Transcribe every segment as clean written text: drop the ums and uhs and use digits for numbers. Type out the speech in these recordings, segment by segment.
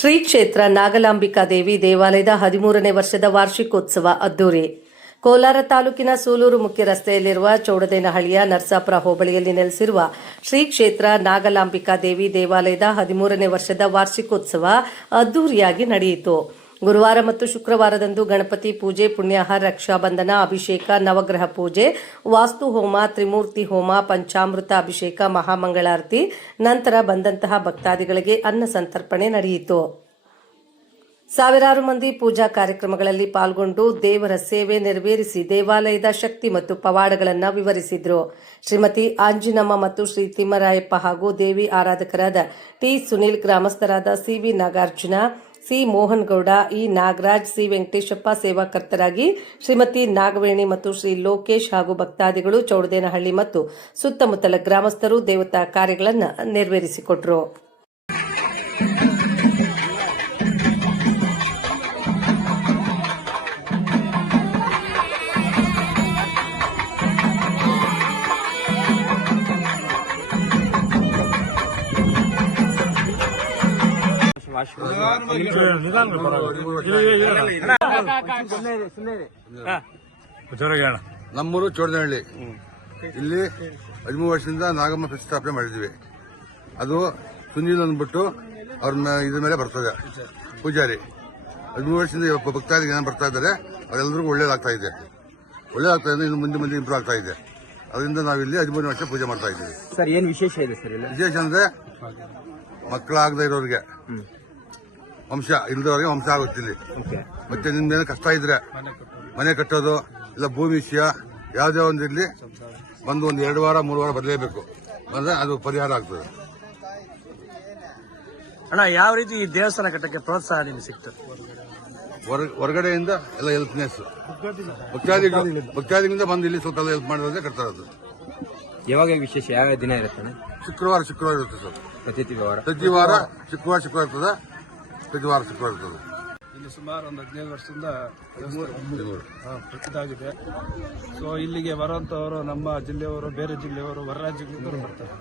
ಶ್ರೀ ಕ್ಷೇತ್ರ ನಾಗಲಾಂಬಿಕಾ ದೇವಿ ದೇವಾಲಯದ 13ನೇ ವರ್ಷದ ವಾರ್ಷಿಕೋತ್ಸವ ಅದ್ದೂರಿ. ಕೋಲಾರ ತಾಲೂಕಿನ ಸೂಲೂರು ಮುಖ್ಯ ರಸ್ತೆಯಲ್ಲಿರುವ ಚೌಡದೇನಹಳ್ಳಿಯ ನರಸಾಪುರ ಹೋಬಳಿಯಲ್ಲಿ ನೆಲೆಸಿರುವ ಶ್ರೀ ಕ್ಷೇತ್ರ ನಾಗಲಾಂಬಿಕಾ ದೇವಿ ದೇವಾಲಯದ 13ನೇ ವರ್ಷದ ವಾರ್ಷಿಕೋತ್ಸವ ಅದ್ದೂರಿಯಾಗಿ ನಡೆಯಿತು. ಗುರುವಾರ ಮತ್ತು ಶುಕ್ರವಾರದಂದು ಗಣಪತಿ ಪೂಜೆ, ಪುಣ್ಯಾಹ, ರಕ್ಷಾಬಂಧನ, ಅಭಿಷೇಕ, ನವಗ್ರಹ ಪೂಜೆ, ವಾಸ್ತು ಹೋಮ, ತ್ರಿಮೂರ್ತಿ ಹೋಮ, ಪಂಚಾಮೃತ ಅಭಿಷೇಕ, ಮಹಾಮಂಗಳಾರತಿ ನಂತರ ಬಂದಂತಹ ಭಕ್ತಾದಿಗಳಿಗೆ ಅನ್ನ ಸಂತರ್ಪಣೆ ನಡೆಯಿತು. ಸಾವಿರಾರು ಮಂದಿ ಪೂಜಾ ಕಾರ್ಯಕ್ರಮಗಳಲ್ಲಿ ಪಾಲ್ಗೊಂಡು ದೇವರ ಸೇವೆ ನೆರವೇರಿಸಿ ದೇವಾಲಯದ ಶಕ್ತಿ ಮತ್ತು ಪವಾಡಗಳನ್ನು ವಿವರಿಸಿದರು. ಶ್ರೀಮತಿ ಆಂಜಿನಮ್ಮ ಮತ್ತು ಶ್ರೀ ತಿಮ್ಮರಾಯಪ್ಪ ಹಾಗೂ ದೇವಿ ಆರಾಧಕರಾದ ಟಿ ಸುನೀಲ್, ಗ್ರಾಮಸ್ಥರಾದ CV Nagarjuna, C Mohangowda, E Nagaraj, C Venkateshappa ಸೇವಾಕರ್ತರಾಗಿ ಶ್ರೀಮತಿ ನಾಗವೇಣಿ ಮತ್ತು ಶ್ರೀ ಲೋಕೇಶ್ ಹಾಗೂ ಭಕ್ತಾದಿಗಳು ಚೌಡದೇನಹಳ್ಳಿ ಮತ್ತು ಸುತ್ತಮುತ್ತಲ ಗ್ರಾಮಸ್ಥರು ದೇವತಾ ಕಾರ್ಯಗಳನ್ನು ನೆರವೇರಿಸಿಕೊಟ್ಟರು. ನಮ್ಮೂರು ಚೌಡದೇನಹಳ್ಳಿ. ಇಲ್ಲಿ 13 ವರ್ಷದಿಂದ ನಾಗಮ್ಮ ಪ್ರತಿಷ್ಠಾಪನೆ ಮಾಡಿದ್ವಿ. ಅದು ಸುನೀಲ್ ಅಂದ್ಬಿಟ್ಟು ಅವ್ರ ಇದ್ರ ಮೇಲೆ ಬರ್ತದೆ ಪೂಜಾರಿ. 13 ವರ್ಷದಿಂದ ಭಕ್ತಾದಿಗಳು ಏನ್ ಬರ್ತಾ ಇದ್ದಾರೆ ಅದೆಲ್ಲರಿಗೂ ಒಳ್ಳೇದಾಗ್ತಾ ಇದೆ. ಇನ್ನು ಮುಂದೆ ಇಂಪ್ರೂವ್ ಆಗ್ತಾ ಇದೆ. ಅದರಿಂದ ನಾವಿಲ್ಲಿ 13 ವರ್ಷ ಪೂಜೆ ಮಾಡ್ತಾ ಇದ್ದೀವಿ. ಸರ್, ಏನ್ ವಿಶೇಷ ಇದೆ ಸರ್? ವಿಶೇಷ ಅಂದ್ರೆ ಮಕ್ಕಳಾಗದೇ ಇರೋರಿಗೆ, ವಂಶ ಇಲ್ದವ್ರಿಗೆ ವಂಶ ಆಗುತ್ತಿಲ್ಲಿ. ಮತ್ತೆ ನಿಮ್ದೇನು ಕಷ್ಟ ಇದ್ರೆ ಮನೆ ಕಟ್ಟೋದು ಇಲ್ಲ ಭೂಮಿ ವಿಷಯ ಯಾವುದೇ ಒಂದು ಇರ್ಲಿ ಬಂದು ಒಂದು 2 ವಾರ 3 ವಾರ ಬದಲೇಬೇಕು ಅಂದ್ರೆ ಅದು ಪರಿಹಾರ ಆಗ್ತದೆ. ಅಣ್ಣ, ಯಾವ ರೀತಿ ಈ ದೇವಸ್ಥಾನ ಕಟ್ಟಕ್ಕೆ ಪ್ರೋತ್ಸಾಹ ನಿಮ್ಗೆ ಸಿಕ್ತು? ಹೊರಗಡೆಯಿಂದ ಎಲ್ಲ ಹೆಲ್ಪ್ನೆಸ್ ಭಕ್ತಾದಿಗಳಿಂದ ಬಂದು ಇಲ್ಲಿ ಸ್ವಲ್ಪ ಹೆಲ್ಪ್ ಮಾಡೋದೇ ಕಟ್ತಾರದು. ಯಾವಾಗ ವಿಶೇಷ ಯಾವ ದಿನ ಇರುತ್ತೆ? ಶುಕ್ರವಾರ ಇರುತ್ತೆ ಸರ್. ಪ್ರತಿ ವಾರ ಶುಕ್ರವಾರ ಇರ್ತದೆ. ಪ್ರತಿ ವಾರ ಶುಕ್ರವಾರ ಇರ್ತದೆ. ಇಲ್ಲಿ ಸುಮಾರು ಒಂದು 15 ವರ್ಷದಿಂದ ಪ್ರಸಿದ್ಧಾಗಿದೆ. ಸೊ ಇಲ್ಲಿಗೆ ಬರುವಂತವರು ನಮ್ಮ ಜಿಲ್ಲೆಯವರು, ಬೇರೆ ಜಿಲ್ಲೆಯವರು, ಹೊರ ರಾಜ್ಯಗಳಿಂದ ಬರ್ತಾರೆ.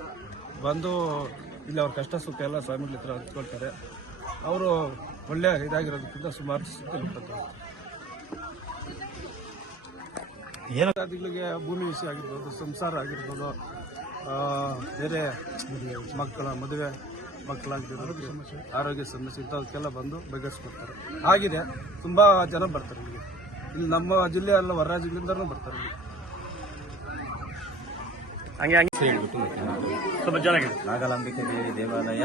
ಬಂದು ಇಲ್ಲಿ ಅವ್ರ ಕಷ್ಟ ಸುಖ ಎಲ್ಲ ಸ್ವಾಮಿಗಳ ಹತ್ರ ಹಂಚ್ಕೊಳ್ತಾರೆ. ಅವರು ಒಳ್ಳೆ ಇದಾಗಿರೋದಕ್ಕಿಂತ ಸುಮಾರು ಭಕ್ತಾದಿಗಳಿಗೆ ಭೂಮಿ ವಿಷಯ ಆಗಿರ್ಬೋದು, ಸಂಸಾರ ಆಗಿರ್ಬೋದು, ಬೇರೆ ಮಕ್ಕಳ ಮದುವೆ, ಮಕ್ಕಳಾಗಿರ್ಬೋದು, ಆರೋಗ್ಯ ಸಮಸ್ಯೆ ಇಂಥದಕ್ಕೆಲ್ಲ ಬಂದು ಬಗೆಹರಿಸ್ಕೊಡ್ತಾರೆ. ಆಗಿದೆ, ತುಂಬಾ ಜನ ಬರ್ತಾರೆ ಇಲ್ಲಿ ನಮ್ಮ ಜಿಲ್ಲೆ ಅಲ್ಲ, ಹೊರ ರಾಜ್ಯಗಳಿಂದನೂ ಬರ್ತಾರೆ. ನಾಗಲಾಂಬಿಕೆ ದೇವಿ ದೇವಾಲಯ,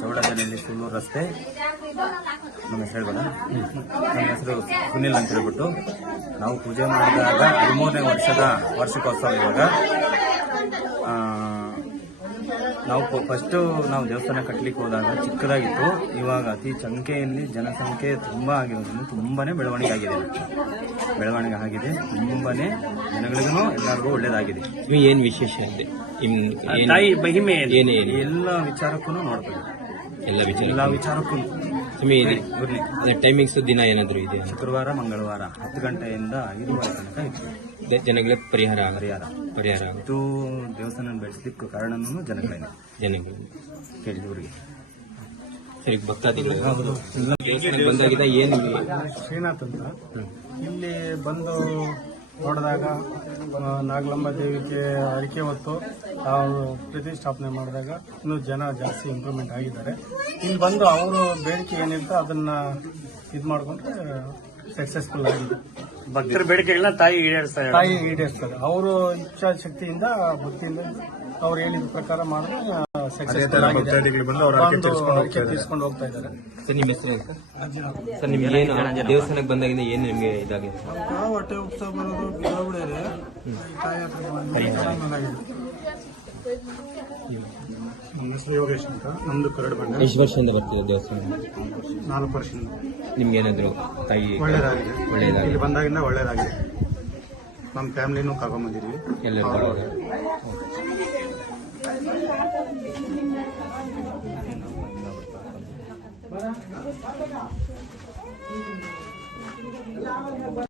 ಚೌಡದೇನಹಳ್ಳಿ, ಸೂಲೂರು ರಸ್ತೆ. ನಮ್ಮ ಹೆಸರು ಹೇಳ್ಬೋದಾ? ನಮ್ಮ ಹೆಸರು ಸುನಿಲ್ ಅಂತ ಹೇಳ್ಬಿಟ್ಟು. ನಾವು ಪೂಜೆ ಮಾಡಿದಾಗ 13ನೇ ವರ್ಷದ ವಾರ್ಷಿಕೋತ್ಸವ. ಇವಾಗ ನಾವು ನಾವು ದೇವಸ್ಥಾನ ಕಟ್ಟಲಿಕ್ಕೆ ಹೋದಾಗ ಚಿಕ್ಕದಾಗಿತ್ತು. ಇವಾಗ ಅತಿ ಸಂಖ್ಯೆಯಲ್ಲಿ ಜನಸಂಖ್ಯೆ ತುಂಬಾ ಆಗಿರೋದ್ರಿಂದ ತುಂಬಾನೇ ಬೆಳವಣಿಗೆ ಆಗಿದೆ. ತುಂಬಾನೇ ಜನಗಳಿಗೂ ಎಲ್ಲರಿಗೂ ಒಳ್ಳೇದಾಗಿದೆ. ಏನ್ ವಿಶೇಷ ಇದೆ? ಎಲ್ಲ ವಿಚಾರಕ್ಕೂ ನೋಡ್ಬೋದು. ಎಲ್ಲ ವಿಚಾರಕ್ಕೂ ಟೈಮಿಂಗ್ಸ್ ದಿನ ಏನಾದ್ರು ಇದೆ? ಶುಕ್ರವಾರ, ಮಂಗಳವಾರ 10 ಗಂಟೆಯಿಂದ 5:30 ತನಕ ಇತ್ತು. ಜನಗಳಿಗೆ ಪರಿಹಾರ ಇದು ದೇವಸ್ಥಾನ ಬೆಳೆಸಲಿಕ್ಕೆ ಕಾರಣನೂ ಜನಗಳೇನೆ ಕೇಳಿದವರಿಗೆ. ಸರಿ, ಭಕ್ತಾದಿಗಳು ಬಂದಾಗಿದ್ದ ಏನು? ಶ್ರೀನಾಥ್ ಅಂತ ಇಲ್ಲಿ ಬಂದು ನೋಡಿದಾಗ ನಾಗಲಾಂಬ ದೇವಿಗೆ ಅರಿಕೆ ಹೊತ್ತು ಅವರು ಪ್ರತಿಷ್ಠಾಪನೆ ಮಾಡಿದಾಗ ಇನ್ನೂ ಜನ ಜಾಸ್ತಿ ಇಂಪ್ರೂವ್ಮೆಂಟ್ ಆಗಿದ್ದಾರೆ. ಇಲ್ಲಿ ಬಂದು ಅವರು ಬೇಡಿಕೆ ಏನಿರ್ತೋ ಅದನ್ನ ಇದು ಮಾಡಿಕೊಂಡ್ರೆ ಸಕ್ಸಸ್ಫುಲ್ ಆಗಿದೆ. ಭಕ್ತರ ಬೇಡಿಕೆಗಳನ್ನ ತಾಯಿ ಈಡೇರಿಸ್ತಾರೆ. ಅವರು ಇಚ್ಛಾಶಕ್ತಿಯಿಂದ ಭಕ್ತಿಯಿಂದ ಅವ್ರು ಹೇಳಿದ ಪ್ರಕಾರ ಮಾಡಿದ್ರೆ ಸಕ್ಸಸ್ಫುಲ್ ಆಗಿದೆ. ತೀರ್ಸ್ಕೊಂಡು ಹೋಗ್ತಾ ಇದ್ದಾರೆ. ಸರ್, ನಿಮ್ಮ ಹೆಸರು? ಸರ್, ನಿಮ್ಗೆ ಏನು ದೇವಸ್ಥಾನಕ್ಕೆ ಬಂದಾಗಿಂದ ಏನು ನಿಮ್ಗೆ ಇದಾಗಿದೆ? ಹೊಟ್ಟೆ ಉತ್ಸವ ಬರೋದು, ಬಿಡೋಬಿಡೋದೆ, ತಾಯಿ ನನ್ನ ಹೆಸರು ಯೋಗೇಶ್ ಅಂತ. ನಮ್ದು ಕರಡು ಬಂಡ. ಎಷ್ಟು ವರ್ಷದಿಂದ ಬರ್ತಿದೆ ದೇವಸ್ಥಾನ? 4 ವರ್ಷದಿಂದ. ನಿಮ್ಗೇನಾದ್ರು ತಾಯಿ ಒಳ್ಳೇದಾಗಿದೆ. ಇಲ್ಲಿ ಬಂದಾಗಿಂದ ಒಳ್ಳೇದಾಗಿದೆ. ನಮ್ಮ ಫ್ಯಾಮಿಲಿನೂ ಕರ್ಕೊಂಡ್ಬಂದಿದ್ವಿ. ಎಲ್ಲರೂ